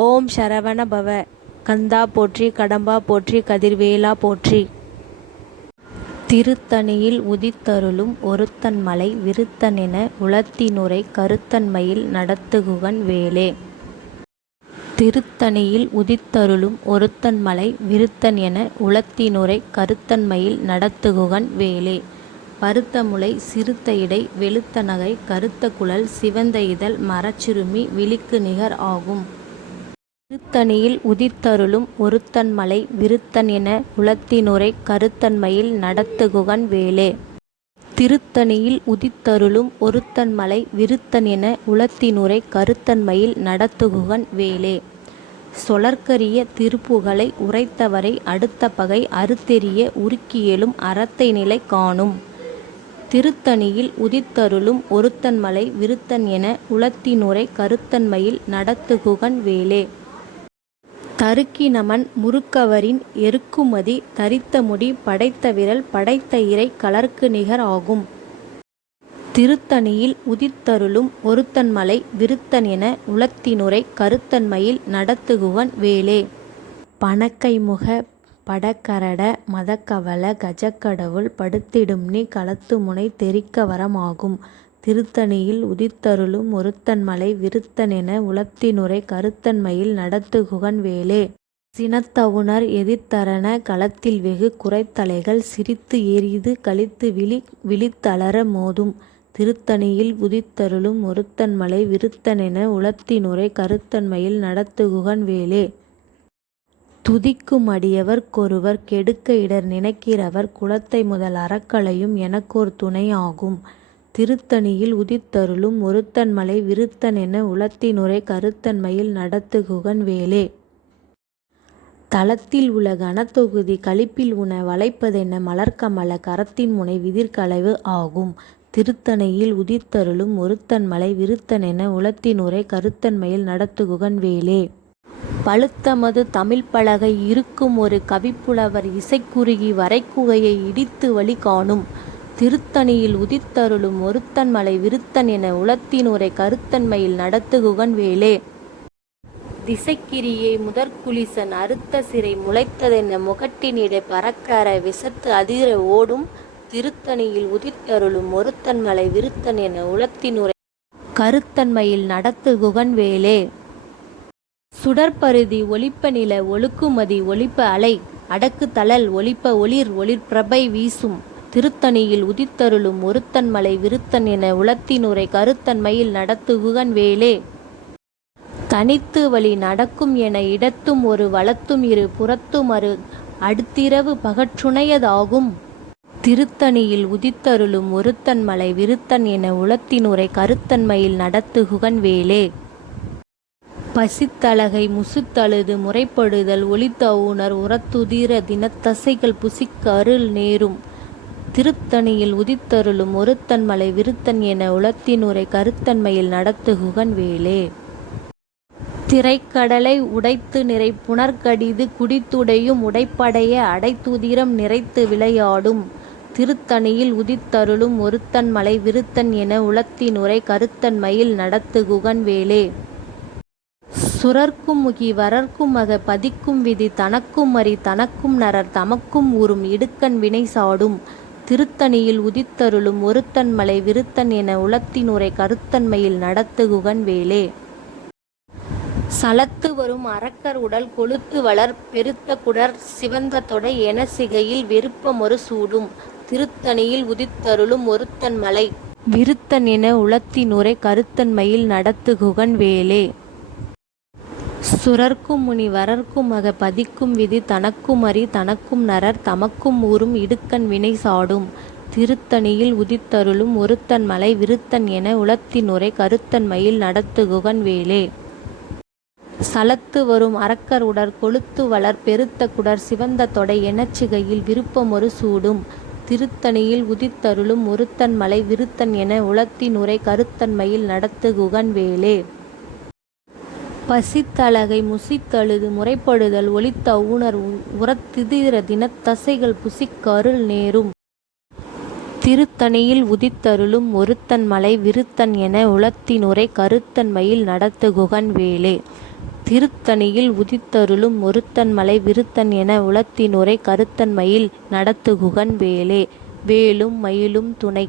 ஓம் சரவண பவ. கந்தா போற்றி, கடம்பா போற்றி, கதிர்வேலா போற்றி. திருத்தணியில் உதித்தருளும் ஒருத்தன்மலை விருத்தனென உளத்தினுரை கருத்தன்மையில் நடத்துகுகன் வேலே. திருத்தணியில் உதித்தருளும் ஒருத்தன்மலை விருத்தன் என உளத்தினுரை கருத்தன்மையில் நடத்துகுகன் வேலே. பருத்தமுலை சிறுத்த இடை வெளுத்த நகை கருத்த குழல் சிவந்த இதழ் மரச்சிறுமி விழிக்கு நிகர் ஆகும். திருத்தணியில் உதித்தருளும் ஒருத்தன்மலை விருத்தன் என உளத்தினுரை கருத்தன்மையில் நடத்துகுகன் வேலே. திருத்தணியில் உதித்தருளும் ஒருத்தன்மலை விருத்தன் என உளத்தினுரை கருத்தன்மையில் நடத்துகுகன் வேலே. சொலற்கரிய திருப்புகழை உரைத்தவரை அடுத்த பகை அறுத்தெறிய உருக்கியெழும் அறத்தை நிலை காணும். திருத்தணியில் உதித்தருளும் ஒருத்தன்மலை விருத்தன் என உளத்தினுரை கருத்தன்மையில் நடத்துகுகன் வேலே. தருக்கினமன் முறுக்கவரின் எருக்குமதி தரித்த முடி படைத்த விரல் படைத்த இறை கலர்க்கு நிகர் ஆகும். திருத்தணியில் உதித்தருளும் ஒருத்தன்மலை விருத்தன் என உளத்தினுரை கருத்தன்மையில் நடத்துகுகன் வேலே. பணக்கைமுக படக்கரட மதக்கவல கஜக்கடவுள் படுத்திடும்னி களத்துமுனை தெரிக்க வரமாகும். திருத்தணியில் உதித்தருளும் ஒருத்தன்மலை விருத்தன் என உளத்தினுரை கருத்தன்மையில் நடத்துகுகன் வேலே. சினத்தவுணர் எதிர்த்தரன களத்தில் வெகு குறைத்தலைகள் சிரித்து எரிது கழித்து விழித்தளர மோதும். திருத்தணியில் உதித்தருளும் ஒருத்தன்மலை விருத்தன் என உளத்தினுரை கருத்தன்மையில் நடத்துகுகன் வேலே. துதிக்கும் அடியவர் கொருவர் கெடுக்க இடர் நினைக்கிறவர் குலத்தை முதல் அறக்களையும் எனக்கோர் துணை ஆகும். திருத்தணியில் உதித்தருளும் ஒருத்தன்மலை விருத்தன் என உளத்தினுரை கருத்தன்மையில் நடத்துகுகன் வேலே. தலத்தில் உள்ள கனத்தொகுதி களிப்பில் உண வளைப்பதென்ன மலர்க்கமல கரத்தின் முனை விதிர்களைவு ஆகும். திருத்தணியில் உதித்தருளும் ஒருத்தன்மலை விருத்தன் என உளத்தினுரை கருத்தன்மையில் நடத்துகுகன் வேலே. பழுத்தமது தமிழ் பலகை இருக்கும் ஒரு கவிப்புலவர் இசைக்குறுகி வரைக்குகையை இடித்து வழி காணும். திருத்தணியில் உதித்தருளும் ஒருத்தன்மலை விருத்தன் என உளத்தினுரை கருத்தன்மையில் நடத்துகுகன் வேலே. திசைக்கிரியை முதற்குலிசன் அறுத்த சிறை முளைத்ததென்ன முகட்டினிடை பறக்கற விசத்து அதிர ஓடும். திருத்தணியில் உதித்தருளும் ஒருத்தன்மலை விருத்தன் என உளத்தினுரை கருத்தன்மையில் நடத்துகுகன் வேலே. சுடற்பருதி ஒளிப்ப நில ஒழுக்குமதி ஒளிப்ப அலை அடக்கு தழல் ஒளிப்ப ஒளிர் பிரபை வீசும். திருத்தணியில் உதித்தருளும் ஒருத்தன்மலை விருத்தன் என உளத்தினுரை கருத்தன்மையில் நடத்துகுகன் வேலே. தனித்து வழி நடக்கும் என இடத்தும் ஒரு வலத்தும் இரு புறத்துமறு அடுத்திரவு பகற்றுணையதாகும். திருத்தணியில் உதித்தருளும் ஒருத்தன்மலை விருத்தன் என உளத்தினுரை கருத்தன்மையில் நடத்துகுகன் வேலே. பசித்தழகை முசுத்தழுது முறைப்படுதல் ஒளித்தவுணர் உரத்துதிர தினத்தசைகள் புசிக்க அருள் நேரும். திருத்தணியில் உதித்தருளும் ஒருத்தன்மலை விருத்தன் என உளத்தினுரை கருத்தன்மையில் நடத்துகுகன் வேலே. திரைக்கடலை உடைத்து நிறை புனர்கடிது குடித்துடையும் உடைப்படைய அடைத்துதிரம் நிறைத்து விளையாடும். திருத்தணியில் உதித்தருளும் ஒருத்தன்மலை விருத்தன் என உளத்தினுரை கருத்தன்மையில் நடத்துகுகன் வேலே. சுரர்க்கும் முகி வரர்க்கும் மக பதிக்கும் விதி தனக்கும் அறி தனக்கும் நரர் தமக்கும் ஊறும் இடுக்கண் வினை சாடும். திருத்தணியில் உதித்தருளும் ஒருத்தன்மலை விருத்தன் என உளத்தினுரை கருத்தன்மையில் நடத்துகுகன் வேலே. சலத்து வரும் அரக்கர் உடல் கொழுத்து வளர் பெருத்த குடர் சிவந்த தொடை என சிகையில் வெறுப்பமொரு சூடும். திருத்தணியில் உதித்தருளும் ஒருத்தன்மலை விருத்தன் என உளத்தினுரை கருத்தன்மையில் நடத்துகுகன் வேலே. சுரர்க்கும் முனி வரர்க்கும் மக பதிக்கும் விதி தனக்கும் அறி தனக்கும் நரர் தமக்கும் ஊறும் இடுக்கண் வினை சாடும். திருத்தணியில் உதித்தருளும் ஒருத்தன்மலை விருத்தன் என உளத்தினுரை கருத்தன்மையில் நடத்துகுகன் வேலே. சலத்து வரும் அரக்கர் உடற் கொழுத்து வளர் பெருத்த குடர் சிவந்த தொடை எனச்சிகையில் விருப்பமொரு சூடும். திருத்தணியில் உதித்தருளும் ஒருத்தன்மலை விருத்தன் என உளத்தினுரை கருத்தன்மையில் நடத்துகுகன் வேலே. பசித்தழகை முசித்தழுது முறைப்படுதல் ஒளித்த ஊனர் உரத்திதிர தினத்தசைகள் புசிக்க அருள் நேரும். திருத்தணியில் உதித்தருளும் ஒருத்தன்மலை விருத்தன் என உளத்தினுரை கருத்தன்மையில் நடத்துகுகன் வேலே. திருத்தணியில் உதித்தருளும் ஒருத்தன் மலை விருத்தன் என உளத்தினுரை கருத்தன் மயில் நடத்துகுகன் வேலே. வேலும் மயிலும் துணை.